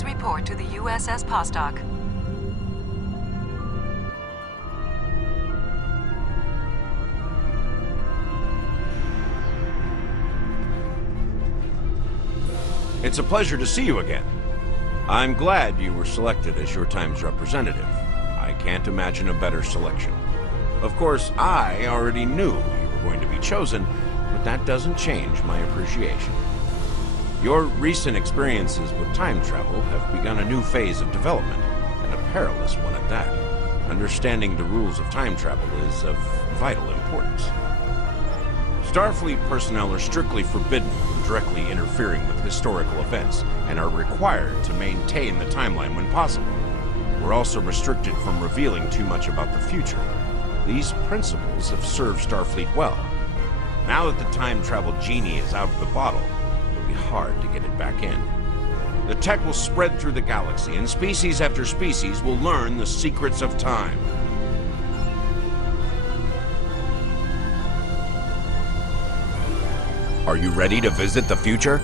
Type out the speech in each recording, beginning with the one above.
Please report to the U.S.S. Pastak. It's a pleasure to see you again. I'm glad you were selected as your time's representative. I can't imagine a better selection. Of course, I already knew you were going to be chosen, but that doesn't change my appreciation. Your recent experiences with time travel have begun a new phase of development, and a perilous one at that. Understanding the rules of time travel is of vital importance. Starfleet personnel are strictly forbidden from directly interfering with historical events, and are required to maintain the timeline when possible. We're also restricted from revealing too much about the future. These principles have served Starfleet well. Now that the time travel genie is out of the bottle, it'll be hard to get it back in. The tech will spread through the galaxy, and species after species will learn the secrets of time. Are you ready to visit the future?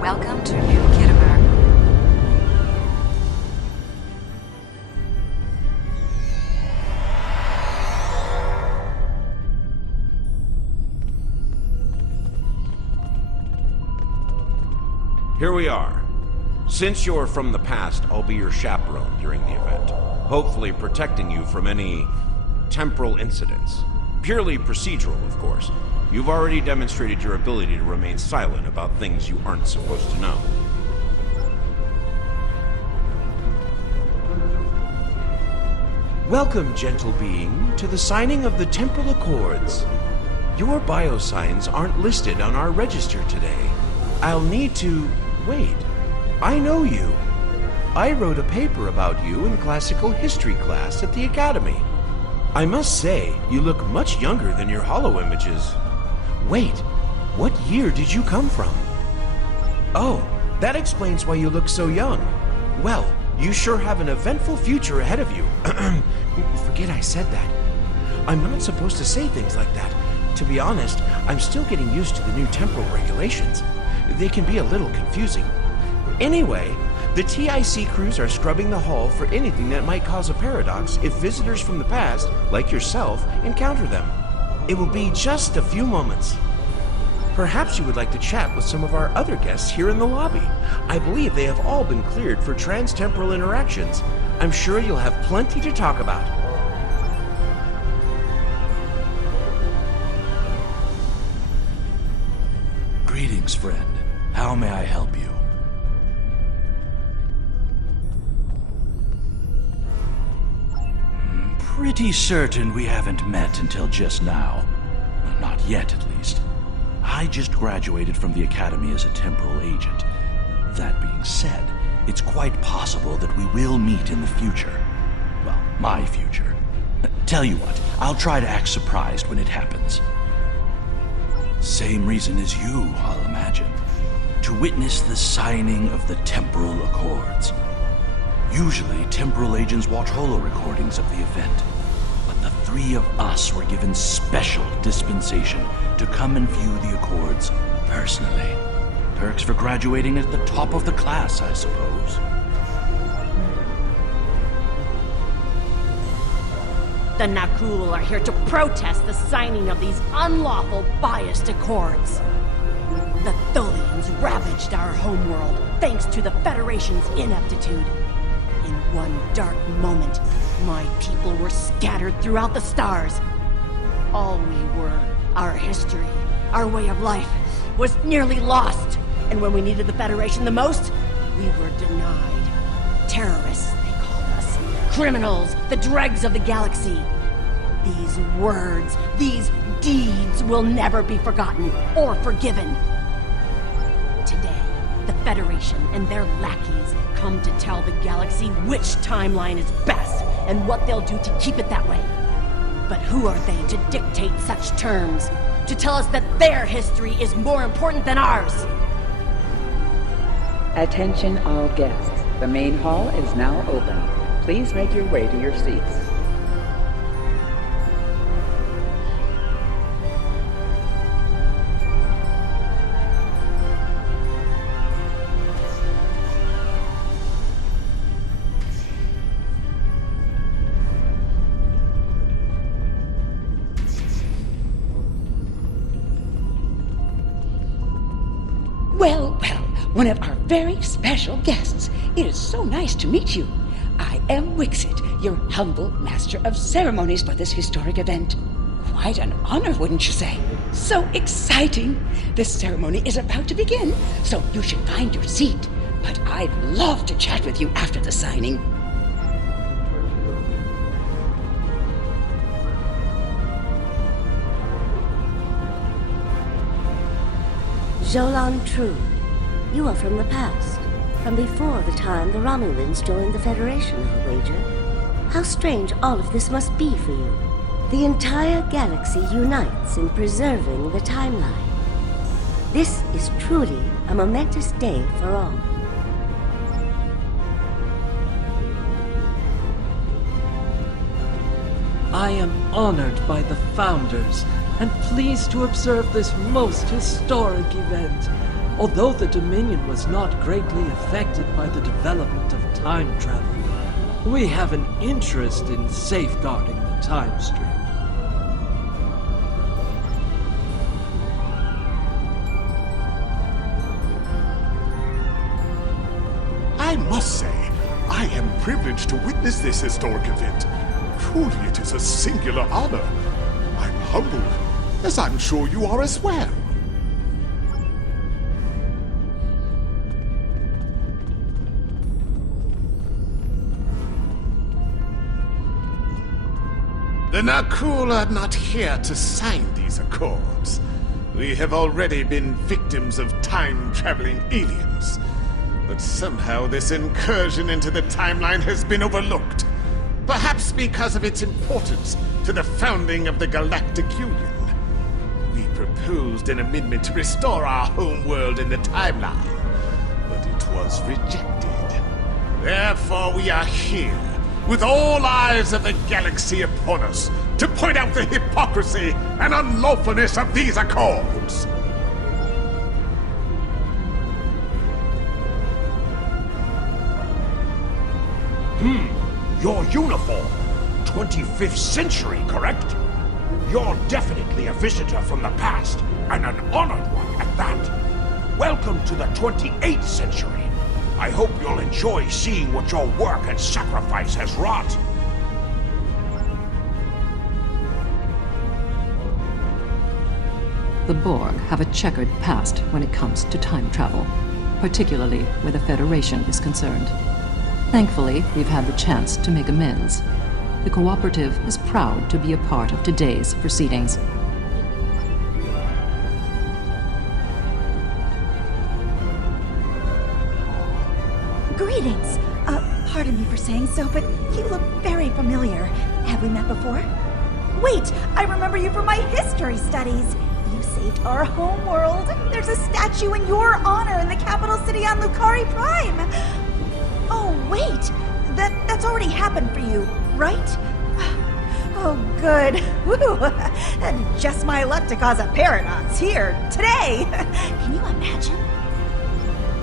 Welcome to New Kittimer. Here we are. Since you're from the past, I'll be your chaperone during the event, hopefully protecting you from any temporal incidents. Purely procedural, of course. You've already demonstrated your ability to remain silent about things you aren't supposed to know. Welcome, gentle being, to the signing of the Temporal Accords. Your biosigns aren't listed on our register today. I'll need to... wait. I know you. I wrote a paper about you in classical history class at the Academy. I must say, you look much younger than your holo images. Wait, what year did you come from? Oh, that explains why you look so young. Well, you sure have an eventful future ahead of you. Forget I said that. I'm not supposed to say things like that. To be honest, I'm still getting used to the new temporal regulations. They can be a little confusing. Anyway, the TIC crews are scrubbing the hull for anything that might cause a paradox if visitors from the past, like yourself, encounter them. It will be just a few moments. Perhaps you would like to chat with some of our other guests here in the lobby. I believe they have all been cleared for trans-temporal interactions. I'm sure you'll have plenty to talk about. Greetings, friend. How may I help you? Pretty certain we haven't met until just now. Well, not yet, at least. I just graduated from the Academy as a temporal agent. That being said, it's quite possible that we will meet in the future. Well, my future. Tell you what, I'll try to act surprised when it happens. Same reason as you, I'll imagine. To witness the signing of the Temporal Accords. Usually, temporal agents watch holo recordings of the event, but the three of us were given special dispensation to come and view the Accords personally. Perks for graduating at the top of the class, I suppose. The Nakul are here to protest the signing of these unlawful, biased Accords. The Tholians ravaged our homeworld thanks to the Federation's ineptitude. In one dark moment, my people were scattered throughout the stars. All we were, our history, our way of life, was nearly lost. And when we needed the Federation the most, we were denied. Terrorists, they called us. Criminals, the dregs of the galaxy. These words, these deeds will never be forgotten or forgiven. Today, the Federation and their lackeys come to tell the galaxy which timeline is best and what they'll do to keep it that way. But who are they to dictate such terms? To tell us that their history is more important than ours? Attention all guests. The main hall is now open. Please make your way to your seats. Well, one of our very special guests. It is so nice to meet you. I am Wixit, your humble master of ceremonies for this historic event. Quite an honor, wouldn't you say? So exciting! This ceremony is about to begin, so you should find your seat. But I'd love to chat with you after the signing. Zolan True, you are from the past, from before the time the Romulans joined the Federation, I'll wager. How strange all of this must be for you. The entire galaxy unites in preserving the timeline. This is truly a momentous day for all. I am honored by the Founders and pleased to observe this most historic event. Although the Dominion was not greatly affected by the development of time travel, we have an interest in safeguarding the time stream. I must say, I am privileged to witness this historic event. Truly, it is a singular honor. I'm humbled, as I'm sure you are as well. The Nakul are not here to sign these accords. We have already been victims of time-traveling aliens. But somehow this incursion into the timeline has been overlooked. Perhaps because of its importance to the founding of the Galactic Union. We proposed an amendment to restore our home world in the timeline, but it was rejected. Therefore we are here, with all eyes of the galaxy upon us, to point out the hypocrisy and unlawfulness of these accords. Your uniform. 25th century, correct? You're definitely a visitor from the past, and an honored one at that. Welcome to the 28th century. I hope you'll enjoy seeing what your work and sacrifice has wrought. The Borg have a checkered past when it comes to time travel, particularly where the Federation is concerned. Thankfully, we've had the chance to make amends. The Cooperative is proud to be a part of today's proceedings. Greetings. Pardon me for saying so, but you look very familiar. Have we met before? Wait, I remember you from my history studies. You saved our home world. There's a statue in your honor in the capital city on Lucari Prime. Oh, wait. That's already happened for you, right? Oh, good. Woo! Just my luck to cause a paradox here, today. Can you imagine?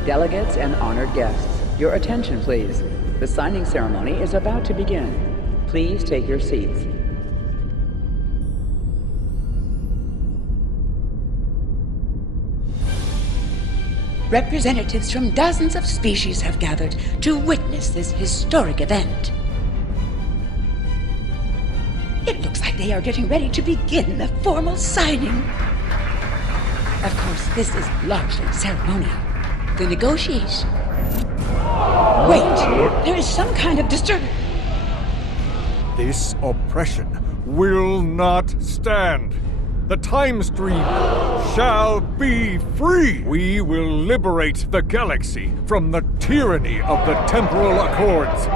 Delegates and honored guests, your attention please. The signing ceremony is about to begin. Please take your seats. Representatives from dozens of species have gathered to witness this historic event. It looks like they are getting ready to begin the formal signing. Of course, this is largely ceremonial. The negotiation. Wait, there is some kind of disturbance. This oppression will not stand. the time stream shall be free. We will liberate the galaxy from the tyranny of the Temporal Accords.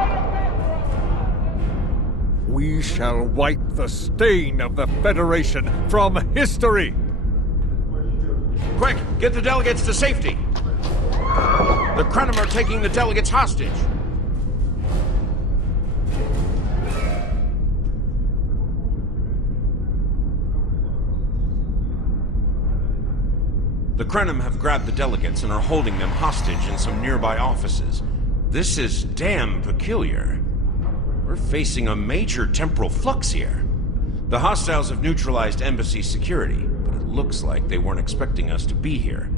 We shall wipe the stain of the Federation from history. Quick, get the delegates to safety. The Krenim are taking the delegates hostage. The Krenim have grabbed the delegates and are holding them hostage in some nearby offices. This is damn peculiar. We're facing a major temporal flux here. The hostiles have neutralized embassy security, but it looks like they weren't expecting us to be here.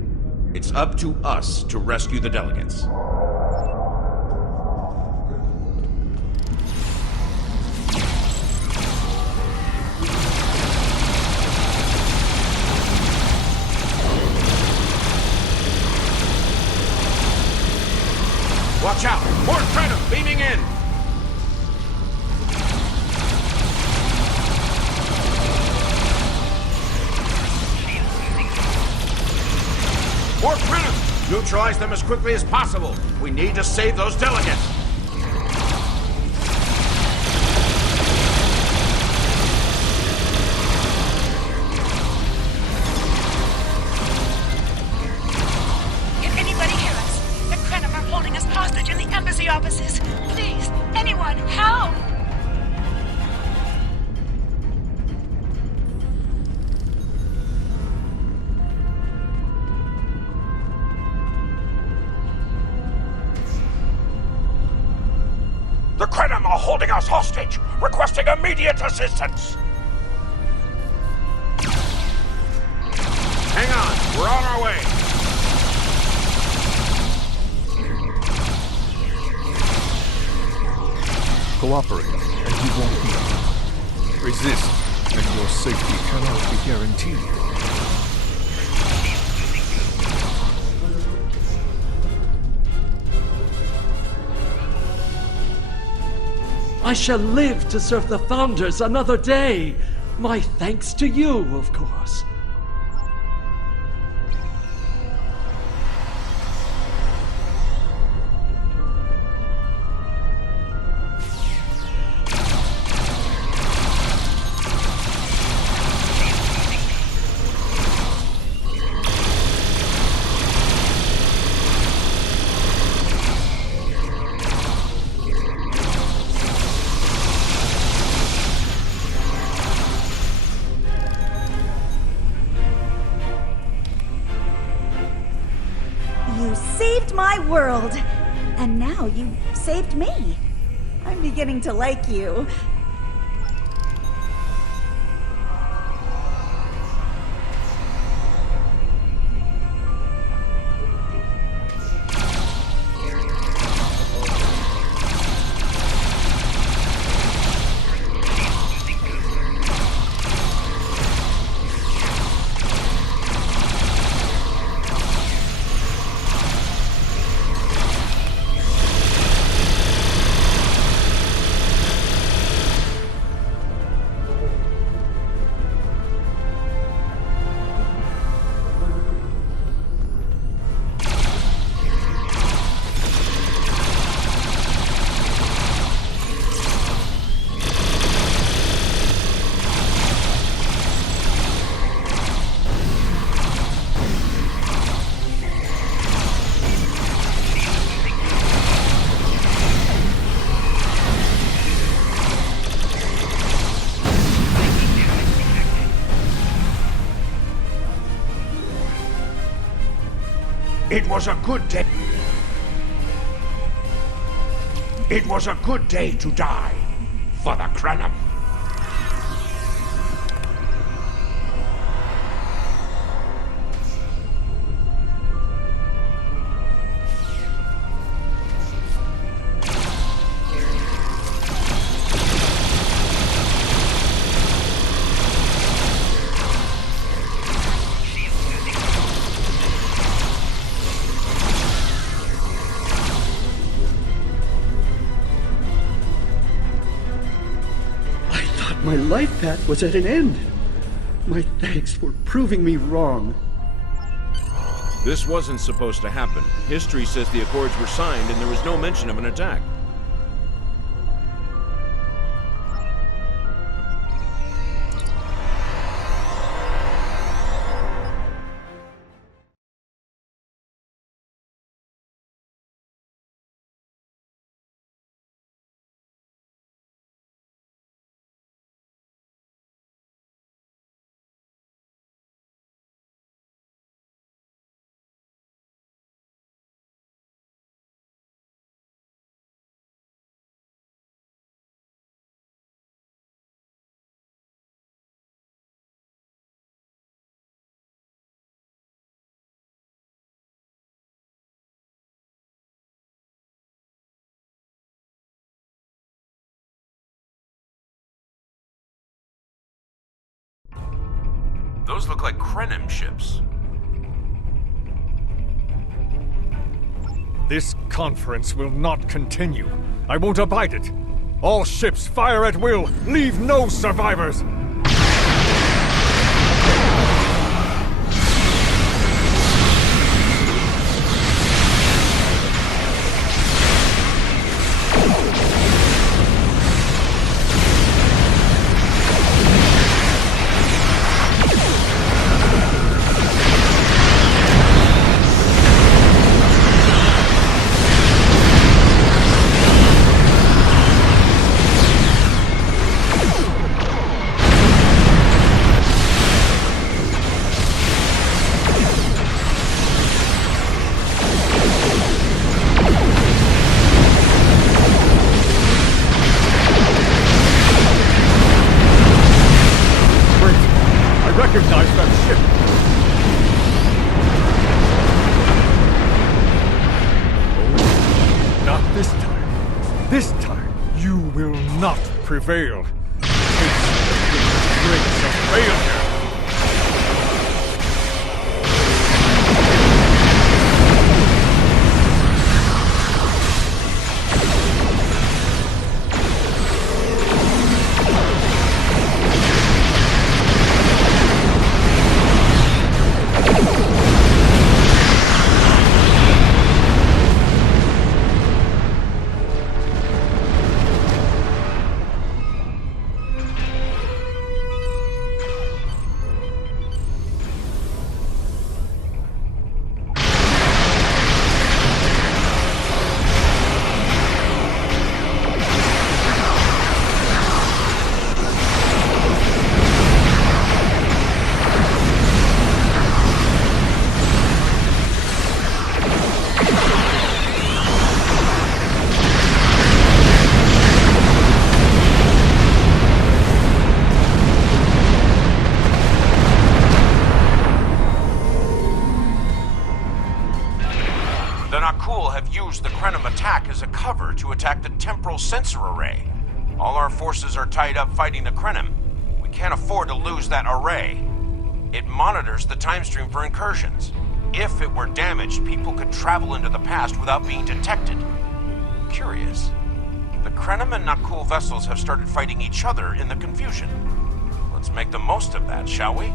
It's up to us to rescue the delegates. Watch out! More Krenim beaming in! More Krenim! Neutralize them as quickly as possible. We need to save those delegates. Can anybody hear us? The Krenim are holding us hostage in the embassy offices. Please, anyone, help! The Krenim are holding us hostage, requesting immediate assistance. Hang on, we're on our way. Cooperate, and you won't be harmed. Resist, and your safety cannot be guaranteed. I shall live to serve the Founders another day. My thanks to you, of course. My world. And now you saved me. I'm beginning to like you. It was a good day. It was a good day to die for the Krenim. My life path was at an end. My thanks for proving me wrong. This wasn't supposed to happen. History says the Accords were signed and there was no mention of an attack. Those look like Krenim ships. This conference will not continue. I won't abide it. All ships fire at will. Leave no survivors. Recognize that ship! Oh, not this time. This time, you will not prevail. Face the grace of failure! The Krenim attack as a cover to attack the Temporal sensor array. All our forces are tied up fighting the Krenim. We can't afford to lose that array. It monitors the time stream for incursions. If it were damaged, people could travel into the past without being detected. Curious. The Krenim and Nakul vessels have started fighting each other in the confusion. Let's make the most of that, shall we?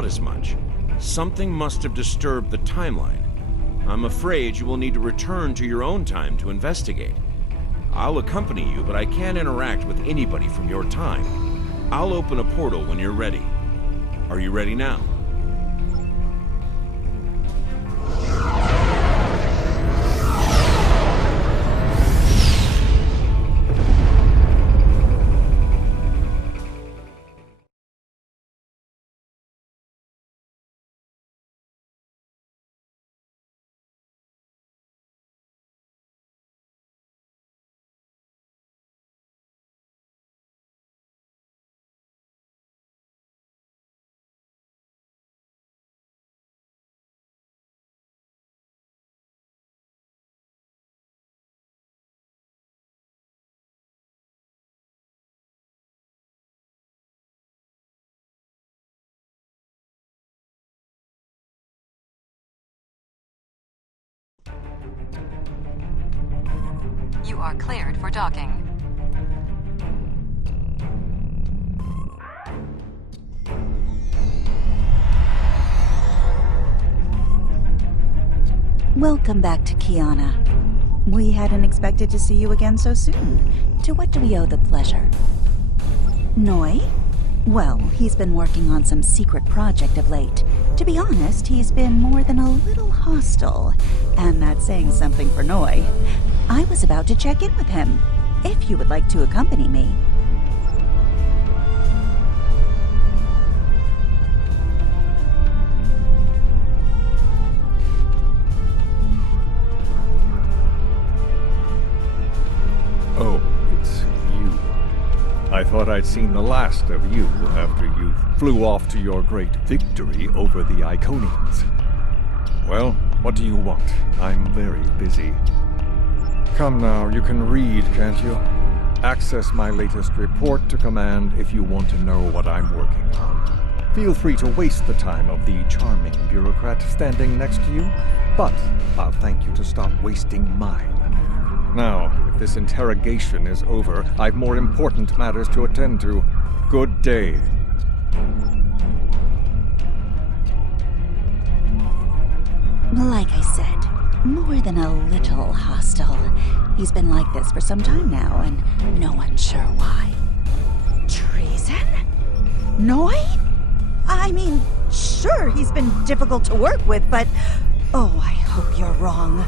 thought as much. Something must have disturbed the timeline. I'm afraid you will need to return to your own time to investigate. I'll accompany you, but I can't interact with anybody from your time. I'll open a portal when you're ready. Are you ready now? You are cleared for docking. Welcome back to Kiana. We hadn't expected to see you again so soon. To what do we owe the pleasure? Noi? Well, he's been working on some secret project of late. To be honest, he's been more than a little hostile. And that's saying something for Noi. I was about to check in with him, if you would like to accompany me. Oh, it's you. I thought I'd seen the last of you after you flew off to your great victory over the Iconians. Well, what do you want? I'm very busy. Come now, you can read, can't you? Access my latest report to command if you want to know what I'm working on. Feel free to waste the time of the charming bureaucrat standing next to you, but I'll thank you to stop wasting mine. Now, if this interrogation is over, I've more important matters to attend to. Good day. Like I said, more than a little hostile. He's been like this for some time now, and no one's sure why. Treason? Noi? I mean, sure, he's been difficult to work with, but... Oh, I hope you're wrong.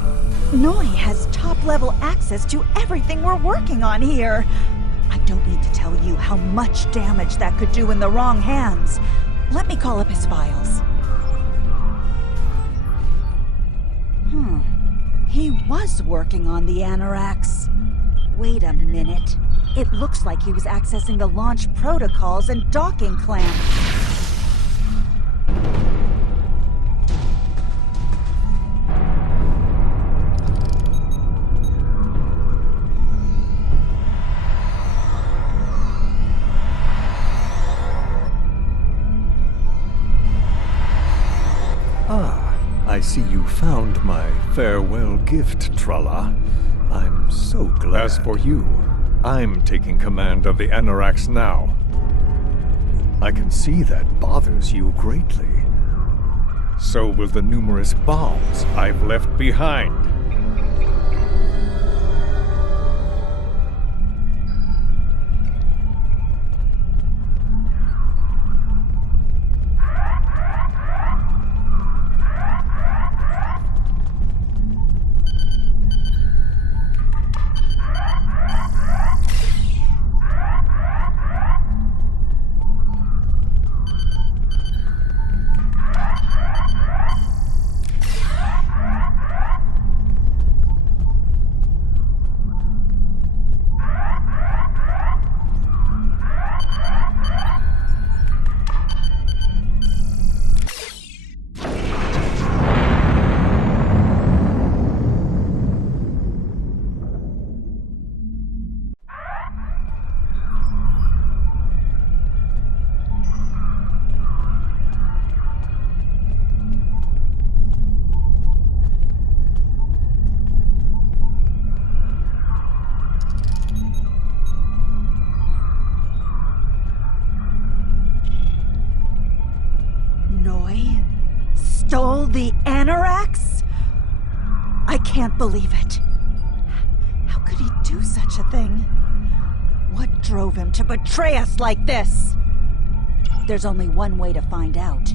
Noi has top-level access to everything we're working on here. I don't need to tell you how much damage that could do in the wrong hands. Let me call up his files. He was working on the Anoraks. Wait a minute. It looks like he was accessing the launch protocols and docking clamps. I see you found my farewell gift, Tralla. I'm so glad. As for you, I'm taking command of the Anoraks now. I can see that bothers you greatly. So will the numerous bombs I've left behind. stole the anoraks? I can't believe it. How could he do such a thing? What drove him to betray us like this? There's only one way to find out.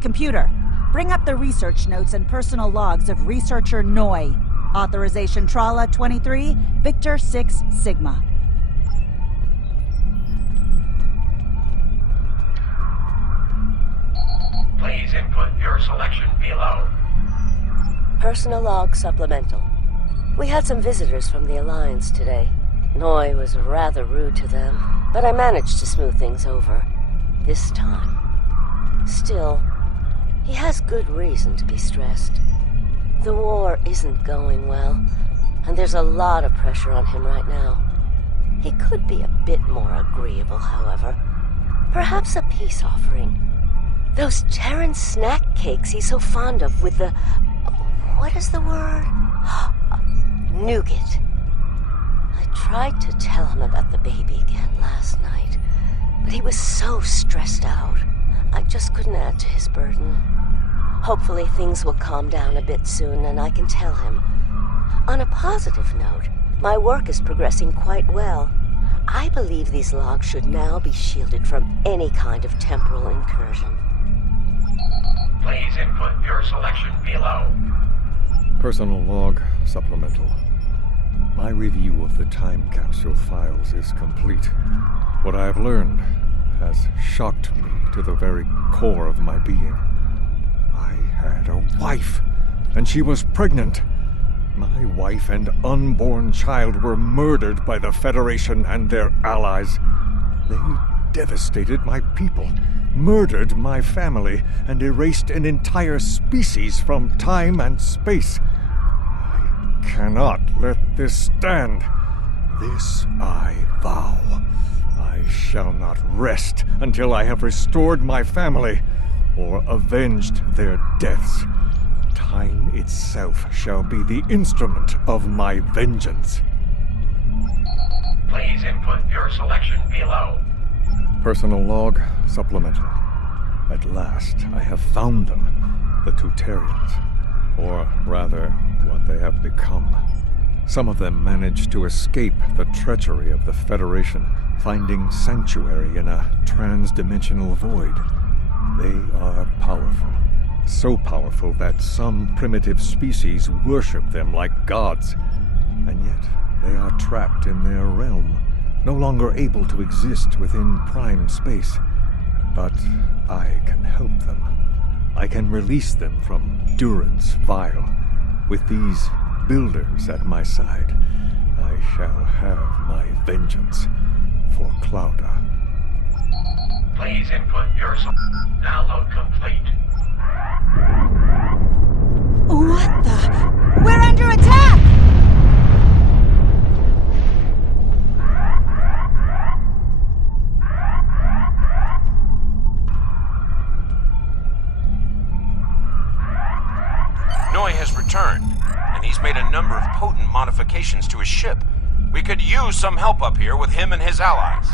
Computer, bring up the research notes and personal logs of researcher Noi. Authorization Trala 23, Victor 6 Sigma. Please input your selection below. Personal log supplemental. We had some visitors from the Alliance today. Noi was rather rude to them, but I managed to smooth things over. This time. Still, he has good reason to be stressed. The war isn't going well, and there's a lot of pressure on him right now. He could be a bit more agreeable, however. Perhaps a peace offering. Those Terran snack cakes he's so fond of with the... what is the word? Nougat. I tried to tell him about the baby again last night, but he was so stressed out. I just couldn't add to his burden. Hopefully things will calm down a bit soon and I can tell him. On a positive note, my work is progressing quite well. I believe these logs should now be shielded from any kind of temporal incursion. Please input your selection below. Personal log supplemental. My review of the time capsule files is complete. What I have learned has shocked me to the very core of my being. I had a wife, and she was pregnant. My wife and unborn child were murdered by the Federation and their allies. They devastated my people, murdered my family, and erased an entire species from time and space. I cannot let this stand. This I vow. I shall not rest until I have restored my family or avenged their deaths. Time itself shall be the instrument of my vengeance. Please input your selection below. Personal log supplemental. At last, I have found them, the Tutarians, or rather, what they have become. Some of them managed to escape the treachery of the Federation, finding sanctuary in a trans-dimensional void. They are powerful. So powerful that some primitive species worship them like gods. And yet, they are trapped in their realm, no longer able to exist within prime space. But I can help them. I can release them from durance vile. With these builders at my side, I shall have my vengeance for Clouda. Please input your download complete. What the? We're under attack! Noi has returned, and he's made a number of potent modifications to his ship. We could use some help up here with him and his allies.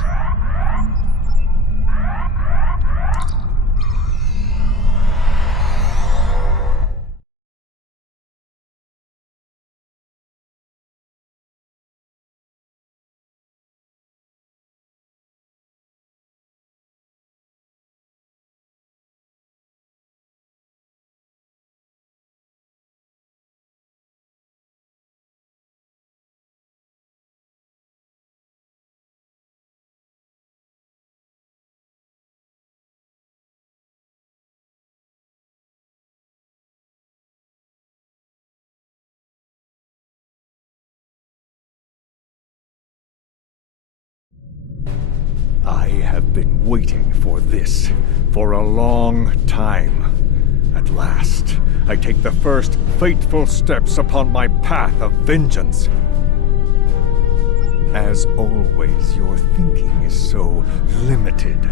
I have been waiting for this for a long time. At last, I take the first fateful steps upon my path of vengeance. As always, your thinking is so limited.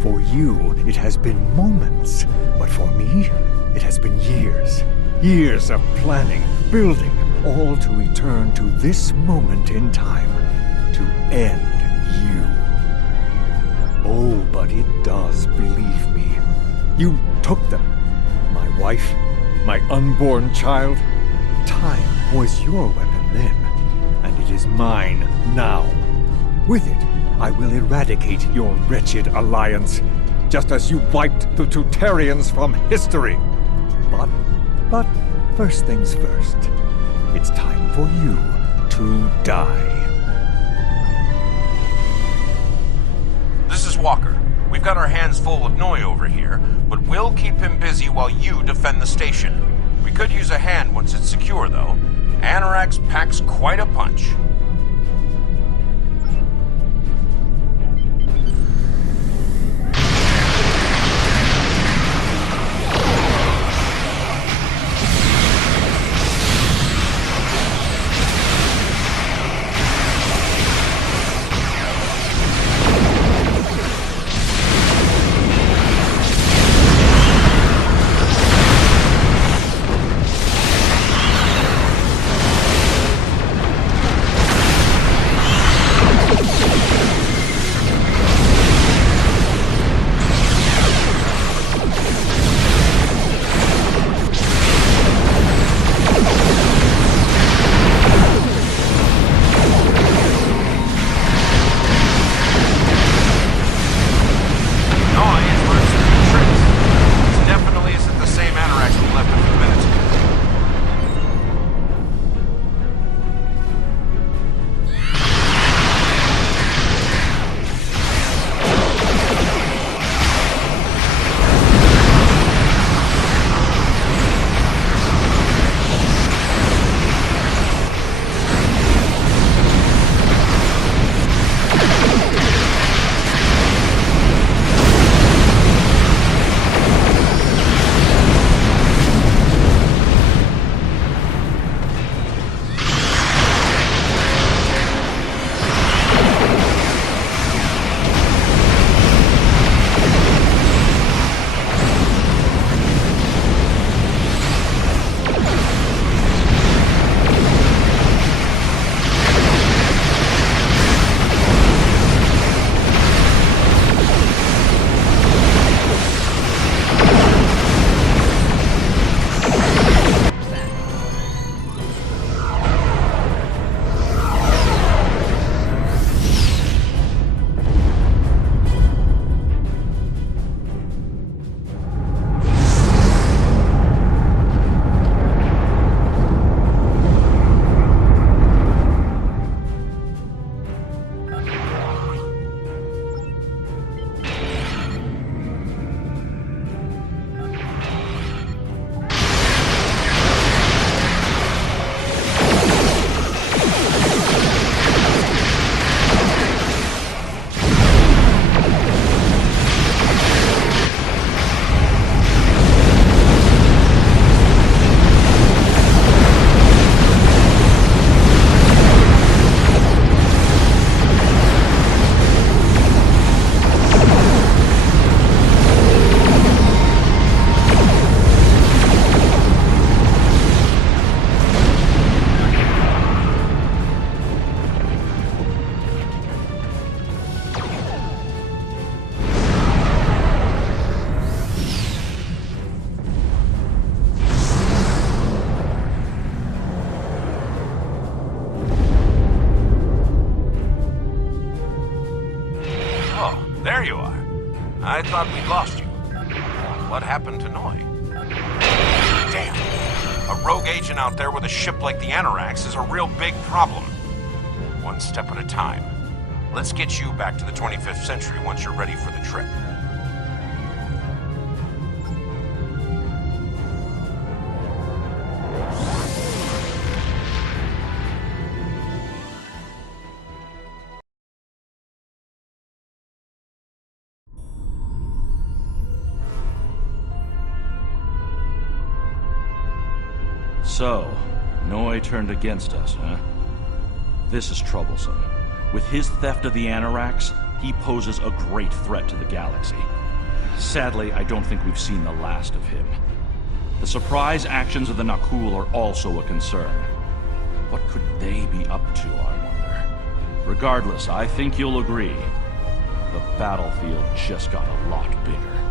For you, it has been moments, but for me, it has been years. Years of planning, building, all to return to this moment in time, to end you. Oh, but it does, believe me. You took them. My wife, my unborn child. Time was your weapon then, and it is mine now. With it, I will eradicate your wretched alliance, just as you wiped the Tutarians from history. But first things first. It's time for you to die. This is Walker. We've got our hands full with Noi over here, but we'll keep him busy while you defend the station. We could use a hand once it's secure, though. Anorax packs quite a punch. There you are. I thought we'd lost you. What happened to Noi? Damn. A rogue agent out there with a ship like the Anorax is a real big problem. One step at a time. Let's get you back to the 25th century once you're ready for the trip. So, Noi turned against us, huh? This is troublesome. With his theft of the Anorax, he poses a great threat to the galaxy. Sadly, I don't think we've seen the last of him. The surprise actions of the Nakul are also a concern. What could they be up to, I wonder? Regardless, I think you'll agree, the battlefield just got a lot bigger.